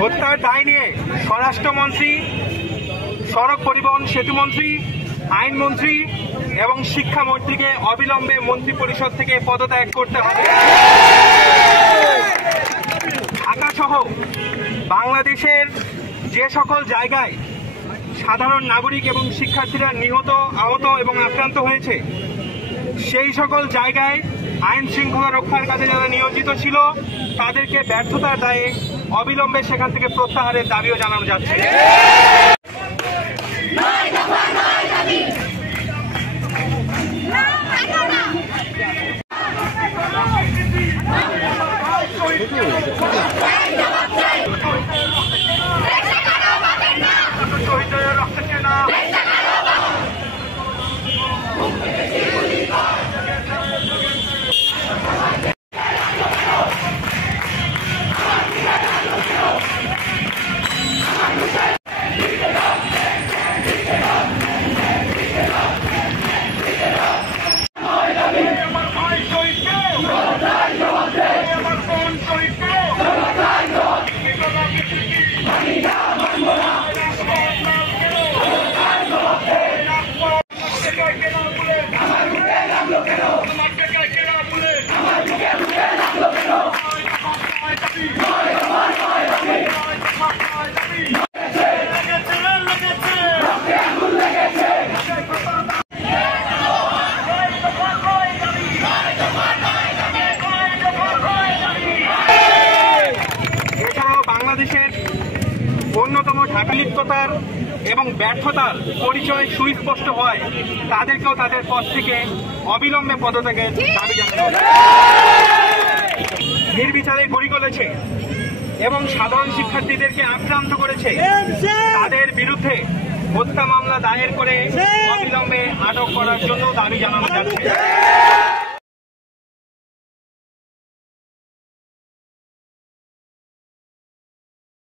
হত্যার দায় নিয়ে স্বরাষ্ট্রমন্ত্রী, সড়ক পরিবহন সেতুমন্ত্রী, আইনমন্ত্রী এবং শিক্ষামন্ত্রীকে অবিলম্বে মন্ত্রিপরিষদ থেকে পদত্যাগ করতে হবে। ঢাকা সহ বাংলাদেশের যে সকল জায়গায় সাধারণ নাগরিক এবং শিক্ষার্থীরা নিহত, আহত এবং আক্রান্ত হয়েছে, সেই সকল জায়গায় আইন শৃঙ্খলা রক্ষার কাজে যারা নিয়োজিত ছিল তাদেরকে ব্যর্থতার দায়ে অবিলম্বে সেখান থেকে প্রত্যাহারের দাবিও জানানো যাচ্ছে। বাংলাদেশের অন্যতম ঢাকালিপ্ততার এবং ব্যর্থতার পরিচয় সুস্পষ্ট হয়, তাদেরকেও তাদের পদ থেকে অবিলম্বে পদত্যাগের দাবি জানানো। নির্বিচারে গুলি করেছে এবং সাধারণ শিক্ষার্থীদেরকে আক্রান্ত করেছে, তাদের বিরুদ্ধে হত্যা মামলা দায়ের করে অবিলম্বে আটক করার জন্য দাবি জানানো যাচ্ছে।